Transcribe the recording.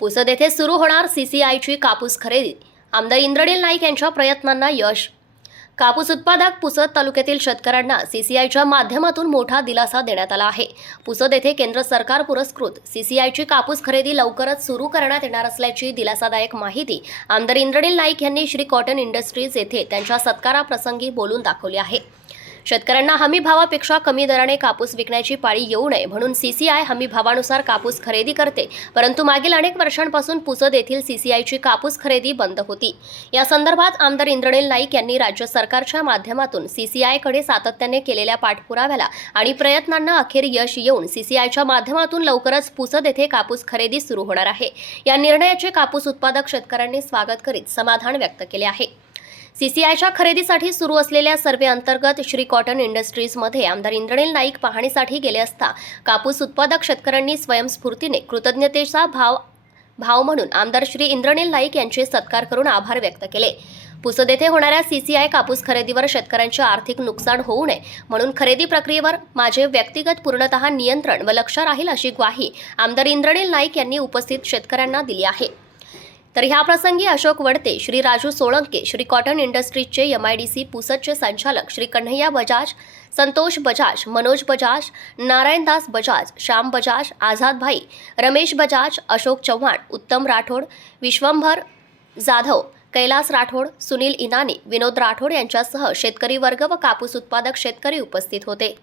पुसद येथे सुरू होणार सीसीआयची कापूस खरेदी. आमदार इंद्रनील नाईक यांच्या प्रयत्नांना यश. कापूस उत्पादक पुसद तालुक्यातील शेतकऱ्यांना सीसीआयच्या माध्यमातून मोठा दिलासा देण्यात आला आहे. पुसद येथे केंद्र सरकार पुरस्कृत. सीसीआयची कापूस खरेदी लवकरच सुरू करण्यात येणार असल्याची दिलासादायक माहिती आमदार इंद्रनील नाईक यांनी श्री कॉटन इंडस्ट्रीज येथे त्यांच्या सत्काराप्रसंगी बोलून दाखवली आहे. शेतकऱ्यांना हमी भावापेक्षा कमी दराने कापूस विकण्याची पाळी येऊ नये म्हणून सीसीआय हमी भावानुसार कापूस खरेदी करते. परंतु मागील अनेक वर्षांपासून पुसद येथील सीसीआयची कापूस खरेदी बंद होती. या संदर्भात आमदार इंद्रनील नाईक यांनी राज्य सरकारच्या माध्यमातून सीसीआयकडे सातत्याने केलेल्या पाठपुराव्याला आणि प्रयत्नांना अखेर यश येऊन सीसीआयच्या माध्यमातून लवकरच पुसद येथे कापूस खरेदी सुरू होणार आहे. या निर्णयाचे कापूस उत्पादक शेतकऱ्यांनी स्वागत करीत समाधान व्यक्त केले आहे. सीसीआयच्या खरेदीसाठी सुरू असलेल्या सर्वे अंतर्गत श्री कॉटन इंडस्ट्रीजमध्ये आमदार इंद्रनील नाईक पाहणीसाठी गेले असता कापूस उत्पादक शेतकऱ्यांनी स्वयंस्फूर्तीने कृतज्ञतेचा भाव भाव म्हणून आमदार श्री इंद्रनील नाईक यांचे सत्कार करून आभार व्यक्त केले. पुसद येथे होणाऱ्या सीसीआय कापूस खरेदीवर शेतकऱ्यांचे आर्थिक नुकसान होऊ नये म्हणून खरेदी प्रक्रियेवर माझे व्यक्तिगत पूर्णतः नियंत्रण व लक्ष राहील अशी ग्वाही आमदार इंद्रनील नाईक यांनी उपस्थित शेतकऱ्यांना दिली आहे. तर ह्या प्रसंगी अशोक वडते श्री राजू सोळंके श्री कॉटन इंडस्ट्रीजचे एम आय डी सी पुसदचे संचालक श्री कन्हैया बजाज संतोष बजाज मनोज बजाज नारायणदास बजाज श्याम बजाज आझाद भाई रमेश बजाज अशोक चव्हाण उत्तम राठोड विश्वंभर जाधव कैलास राठोड सुनील इनानी विनोद राठोड यांच्यासह शेतकरी वर्ग व कापूस उत्पादक शेतकरी उपस्थित होते.